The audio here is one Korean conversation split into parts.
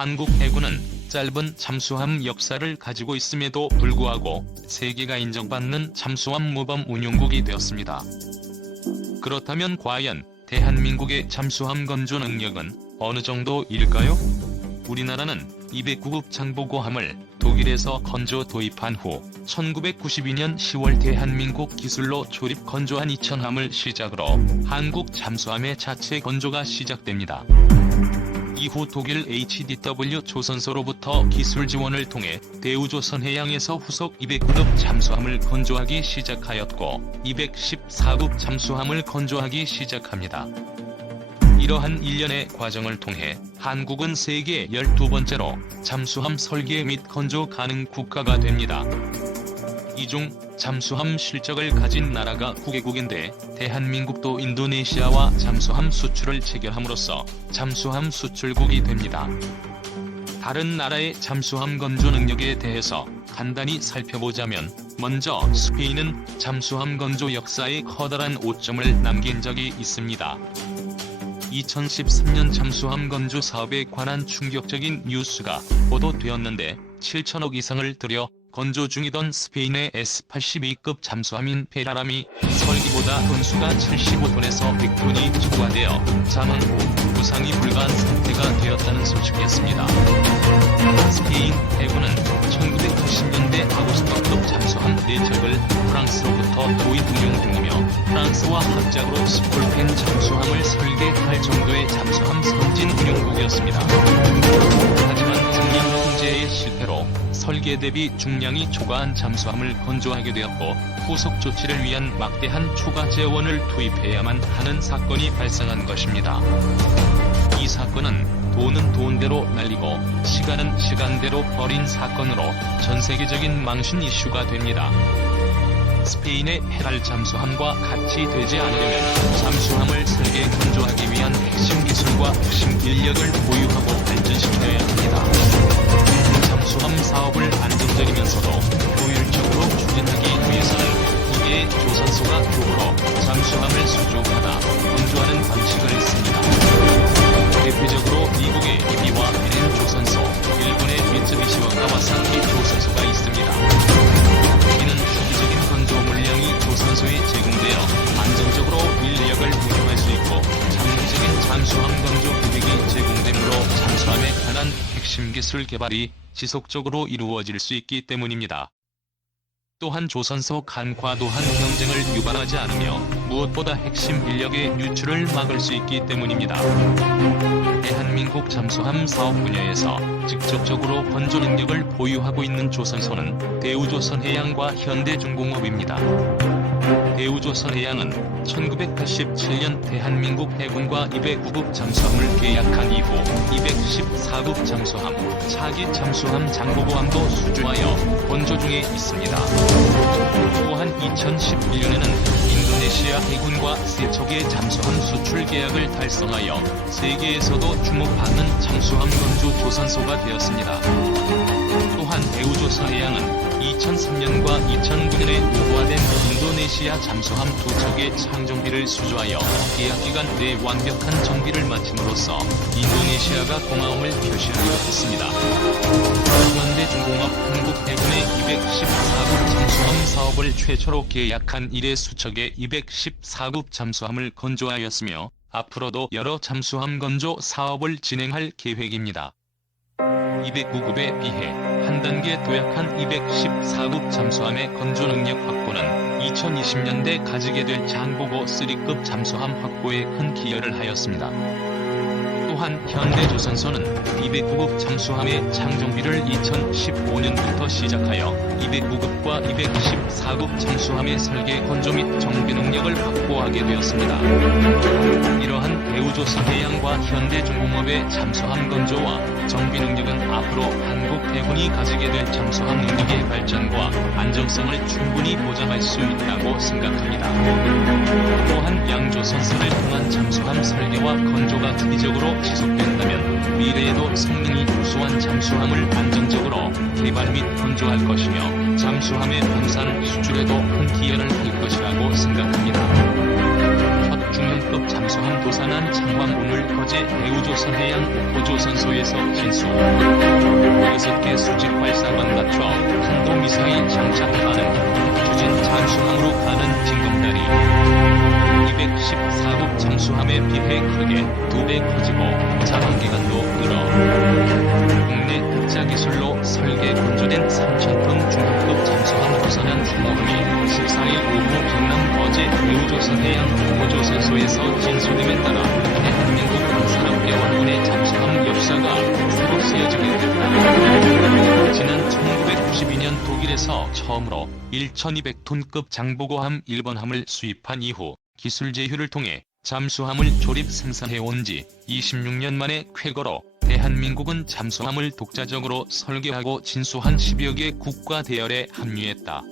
한국 해군은 짧은 잠수함 역사를 가지고 있음에도 불구하고 세계가 인정받는 잠수함 모범 운용국이 되었습니다. 그렇다면 과연 대한민국의 잠수함 건조 능력은 어느 정도일까요? 우리나라는 209급 장보고함을 독일에서 건조 도입한 후 1992년 10월 대한민국 기술로 조립 건조한 2000함을 시작으로 한국 잠수함의 자체 건조가 시작됩니다. 이후 독일 HDW 조선소로부터 기술 지원을 통해 대우조선해양에서 후속 209급 잠수함을 건조하기 시작하였고 214급 잠수함을 건조하기 시작합니다. 이러한 일련의 과정을 통해 한국은 세계 12번째로 잠수함 설계 및 건조 가능 국가가 됩니다. 이 중 잠수함 실적을 가진 나라가 9개국인데 대한민국도 인도네시아와 잠수함 수출을 체결함으로써 잠수함 수출국이 됩니다. 다른 나라의 잠수함 건조 능력에 대해서 간단히 살펴보자면 먼저 스페인은 잠수함 건조 역사에 커다란 오점을 남긴 적이 있습니다. 2013년 잠수함 건조 사업에 관한 충격적인 뉴스가 보도되었는데 7천억 이상을 들여 건조 중이던 스페인의 S-82급 잠수함인 페라람이 설기보다 톤수가 75톤에서 100톤이 초과되어 잠원 후 부상이 불가한 상태가 되었다는 소식이었습니다. 스페인 해군은 1980년대 아구스토급 잠수함 4척을 프랑스로부터 도입 운용 중이며 프랑스와 합작으로 스콜펜 잠수함을 설계할 정도의 잠수함 선진 운용국이었습니다. 하지만 중량 통제의 실패로 설계 대비 중량이 초과한 잠수함을 건조하게 되었고 후속 조치를 위한 막대한 추가 재원을 투입해야만 하는 사건이 발생한 것입니다. 이 사건은 돈은 돈대로 날리고 시간은 시간대로 버린 사건으로 전 세계적인 망신 이슈가 됩니다. 스페인의 헤랄 잠수함과 같이 되지 않으려면 잠수함을 설계 건조하기 위한 핵심 기술과 핵심 인력을 보유하고 발전시켜야 합니다. 잠수함 사업을 안정적이면서도 효율적으로 추진하기 위해서는 2개의 조선소가 교부로 잠수함을 수조하다 건조하는 방식을 씁니다. 대표적으로 미국의 EB와 NN 조선소, 일본의 미쯔비시와 가와사키 조선소가 있습니다. 이는 주기적인 건조 물량이 조선소에 제공되어 안정적으로 인력을 운용할 수 있고 장기적인 잠수함 건조 계획이 제공되므로 잠수함에 관한 핵심 기술 개발이 지속적으로 이루어질 수 있기 때문입니다. 또한 조선소 간 과도한 경쟁을 유발하지 않으며 무엇보다 핵심 인력의 유출을 막을 수 있기 때문입니다. 대한민국 잠수함 사업 분야에서 직접적으로 건조 능력을 보유하고 있는 조선소는 대우조선해양과 현대중공업입니다. 대우조선해양은 1987년 대한민국 해군과 209급 잠수함을 계약한 이후 214급 잠수함, 차기 잠수함 장보고함도 수주하여 건조 중에 있습니다. 또한 2011년에는 인도네시아 해군과 3척의 잠수함 수출 계약을 달성하여 세계에서도 주목받는 잠수함 건조 조선소가 되었습니다. 또한 대우조선해양은 2003년과 2009년에 노후화된 인도네시아 잠수함 2척의 창정비를 수주하여 계약기간 내 완벽한 정비를 마침으로써 인도네시아가 고마움을 표시하려 했습니다. 현대중공업 한국해군의 214급 잠수함 사업을 최초로 계약한 이래 수척의 214급 잠수함을 건조하였으며 앞으로도 여러 잠수함 건조 사업을 진행할 계획입니다. 209급에 비해 한 단계 도약한 214급 잠수함의 건조 능력 확보는 2020년대 가지게 될 장보고 3급 잠수함 확보에 큰 기여를 하였습니다. 또한 현대조선소는 209급 잠수함의 창정비를 2015년부터 시작하여 209급과 214급 잠수함의 설계 건조 및 정비 능력을 확보하게 되었습니다. 이러한 대우조선해양과 현대중공업의 잠수함 건조와 정비 능력은 앞으로 한국 해군이 가지게 될 잠수함 능력의 발전과 안정성을 충분히 보장할 수 있다고 생각합니다. 또한 양조선사를 통한 잠수함 설계와 건조가 주기적으로 지속된다면 미래에도 성능이 우수한 잠수함을 안정적으로 개발 및 건조할 것이며 잠수함의 방산 수출에도 큰 기여를 할 것이라고 생각합니다. 첫 중형 42급 잠수함 도산한 창황 오늘 어제 대우조선해양 옥포조선소에서 진수. 6개 수직 발사관 갖춰 탄도미사일 장착 가능. 추진 잠수함으로 가는 징검다리. 214급 잠수함에 비해 크게 2배 커지고 자항기간도 늘어. 국내 특자 기술로 설계 건조된 3,000톤 중급급 잠수함 도산한 창호함이 14일 오후 경남 어제 대우조선해양 옥포조선소에서 진수됨에 따라 대한민국 산업개원군의 잠수함 역사가 새로 쓰여지게 됐다. 지난 1992년 독일에서 처음으로 1,200톤급 장보고함 1번함을 수입한 이후 기술 제휴를 통해 잠수함을 조립 생산해온 지 26년 만에 쾌거로 대한민국은 잠수함을 독자적으로 설계하고 진수한 10여 개 국가 대열에 합류했다.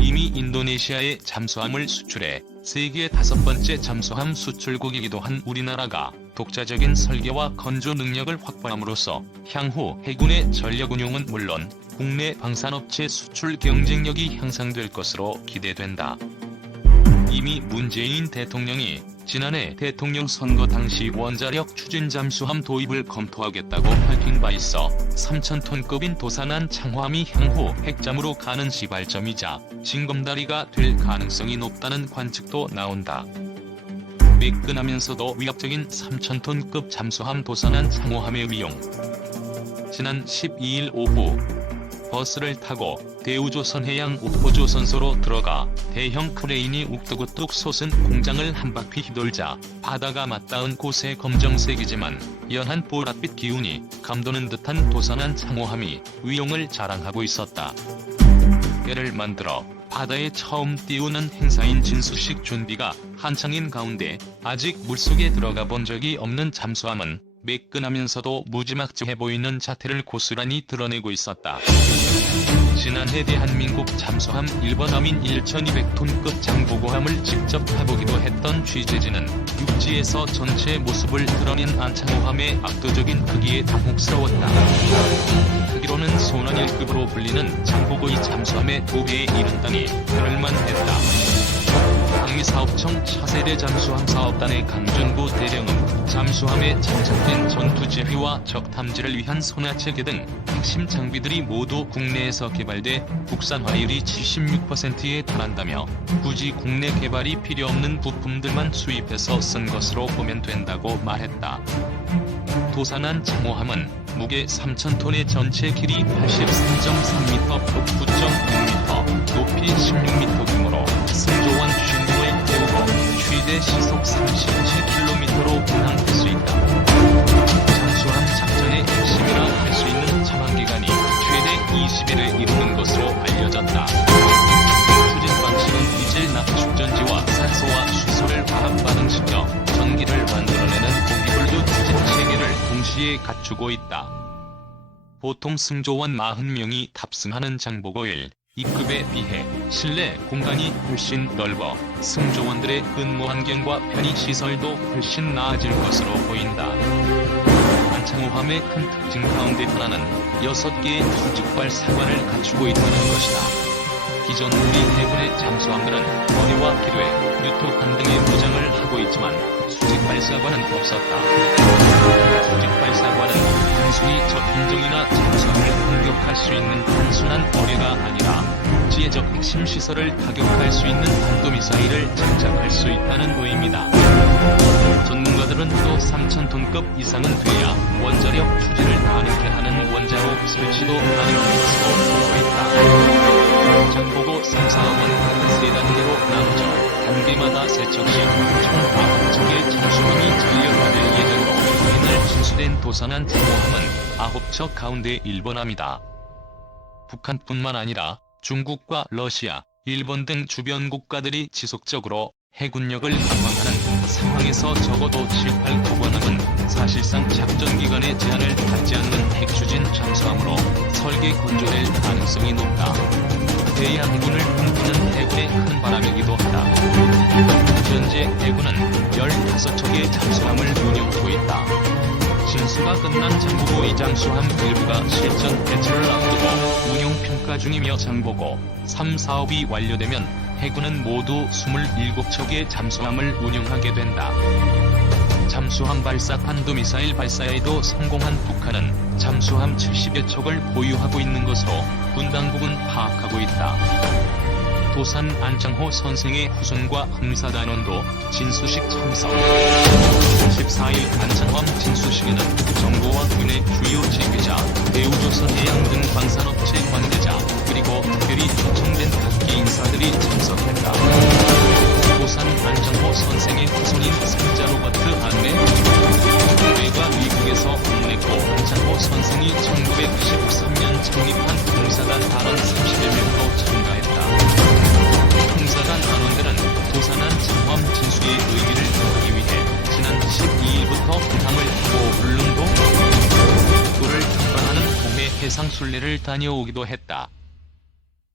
이미 인도네시아에 잠수함을 수출해 세계 5번째 잠수함 수출국이기도 한 우리나라가 독자적인 설계와 건조 능력을 확보함으로써 향후 해군의 전력 운용은 물론 국내 방산업체 수출 경쟁력이 향상될 것으로 기대된다. 이미 문재인 대통령이 지난해 대통령 선거 당시 원자력 추진 잠수함 도입을 검토하겠다고 밝힌 바 있어 3,000톤급인 도산한 창호함이 향후 핵잠으로 가는 시발점이자 징검다리가 될 가능성이 높다는 관측도 나온다. 매끈하면서도 위협적인 3,000톤급 잠수함 도산한 창호함의 위용. 지난 12일 오후 버스를 타고 대우조선해양 옥포조선소로 들어가 대형 크레인이 욱뚝욱뚝 솟은 공장을 한 바퀴 휘돌자 바다가 맞닿은 곳의 검정색이지만 연한 보랏빛 기운이 감도는 듯한 도산한 창호함이 위용을 자랑하고 있었다. 배를 만들어 바다에 처음 띄우는 행사인 진수식 준비가 한창인 가운데 아직 물속에 들어가 본 적이 없는 잠수함은 매끈하면서도 무지막지해 보이는 자태를 고스란히 드러내고 있었다. 지난해 대한민국 잠수함 1번함인 1,200톤급 장보고함을 직접 타보기도 했던 취재진은 육지에서 전체 모습을 드러낸 안창호함의 압도적인 크기에 당혹스러웠다. 크기로는 소난 1급으로 불리는 장보고의 잠수함의 2배에 이른다니 그럴만했다. 방위사업청 차세대 잠수함 사업단의 강준구 대령은 잠수함에 장착된 전투 제휘와 적 탐지를 위한 소나체계 등 핵심 장비들이 모두 국내에서 개발돼 국산화율이 76%에 달한다며 굳이 국내 개발이 필요 없는 부품들만 수입해서 쓴 것으로 보면 된다고 말했다. 도산한 창호함은 무게 3,000톤의 전체 길이 83.3m, 폭 9.6m, 높이 16m 규모로 승조원 50명을 태우고 최대 시속 37km로 운항할 수 있다. 잠수함 작전의 핵심이라 할 수 있는 자항기간이 최대 20일을 이루는 것으로 알려졌다. 추진 방식은 디젤 납축전지와 산소와 수소를 화학 반응시켜 전기를 만들어내는 공기불도 추진 체계를 동시에 갖추고 있다. 보통 승조원 40명이 탑승하는 장보고 2급에 비해 실내 공간이 훨씬 넓어 승조원들의 근무 환경과 편의시설도 훨씬 나아질 것으로 보인다. 안창호함의 큰 특징 가운데 하나는 6개의 수직발사관을 갖추고 있다는 것이다. 기존 우리 해군의 잠수함들은 머리와 기뢰, 유토판 등의 무장을 하고 있지만 수직발사관은 없었다. 수직발사관은 단순히 적군정이나 잠수함을 공격할 수 있는 단순한 어뢰가 아니라 지혜적 핵심 시설을 타격할 수 있는 탄도미사일을 장착할 수 있다는 의미다. 전문가들은 또 3,000톤급 이상은 돼야 원자력 추진을 가능케 하는 원자로 설치도 가능할 것으로 보고 있다. 장보고 3, 4호는 3단계로 나누져 단계마다 세척 시 총 9척의 잠수함이 전력화될 예정으로 이날 진수된 도산한 창호함은 9척 가운데 1번함이다. 북한뿐만 아니라 중국과 러시아, 일본 등 주변 국가들이 지속적으로 해군력을 강화하는 상황에서 적어도 7, 8호번함은 사실상 작전기간의 제한을 받지 않는 핵추진 잠수함으로 설계 건조될 가능성이 높다. 대양군을 꿈꾸는 해군의 큰 바람이기도 하다. 현재 해군은 15척의 잠수함을 운영하고 있다. 진수가 끝난 장보고 이 잠수함 일부가 실전 배치를 앞두고 운용평가 중이며 장보고 3 사업이 완료되면 해군은 모두 27척의 잠수함을 운용하게 된다. 잠수함 발사 탄도미사일 발사에도 성공한 북한은 잠수함 70여 척을 보유하고 있는 것으로 군 당국은 파악하고 있다. 도산 안창호 선생의 후손과 흥사단원도 진수식 참석. 14일 안창호 진수식에는 정부와 군의 주요 지휘자, 대우조선해양 등 방산업체 관계자, 그리고 특별히 초청된 각기 인사들이 참석했다. 도산 안창호 선생의 후손인 승자 로버트 안내 미국에서 방문했고, 안창호 선생이 1993년 창립한 흥사단 단원 30여 명으로 참가했다. 흥사단 단원들은 도산안 창함 진수의 의미를 더하기 위해 지난 12일부터 부항을 하고 울릉도 도를 탐방하는 동해 해상순례를 다녀오기도 했다.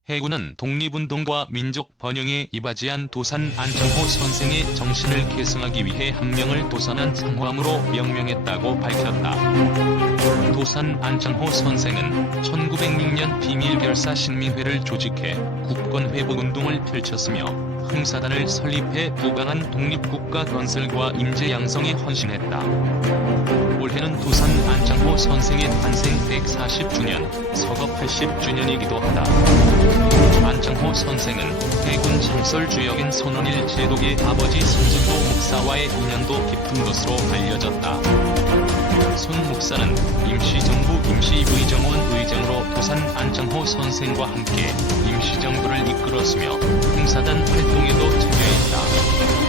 해군은 독립운동과 민족 번영에 이바지한 도산 안창호 선생의 정신을 계승하기 위해 한 명을 도산안 창호함으로 명명했다고 밝혔다. 도산 안창호 선생은 1906년 비밀결사 신민회를 조직해 국권회복운동을 펼쳤으며 흥사단을 설립해 부강한 독립국가 건설과 인재 양성에 헌신했다. 올해는 도산 안창호 선생의 탄생 140주년, 서거 80주년이기도 하다. 안창호 선생은 해군 창설주역인 손원일 제독의 아버지 손진보 목사와의 인연도 깊은 것으로 알려졌다. 손 목사는 임시정부 임시의정원 의장으로 도산 안창호 선생과 함께 임시정부를 이끌었으며 흥사단 활동에도 참여했다.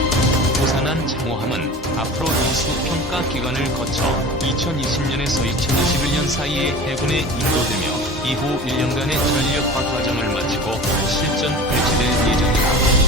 도산안 창호함은 앞으로 인수평가 기간을 거쳐 2020년에서 2021년 사이에 해군에 인도되며 이후 1년간의 전력화 과정을 마치고 실전 배치될 예정이다.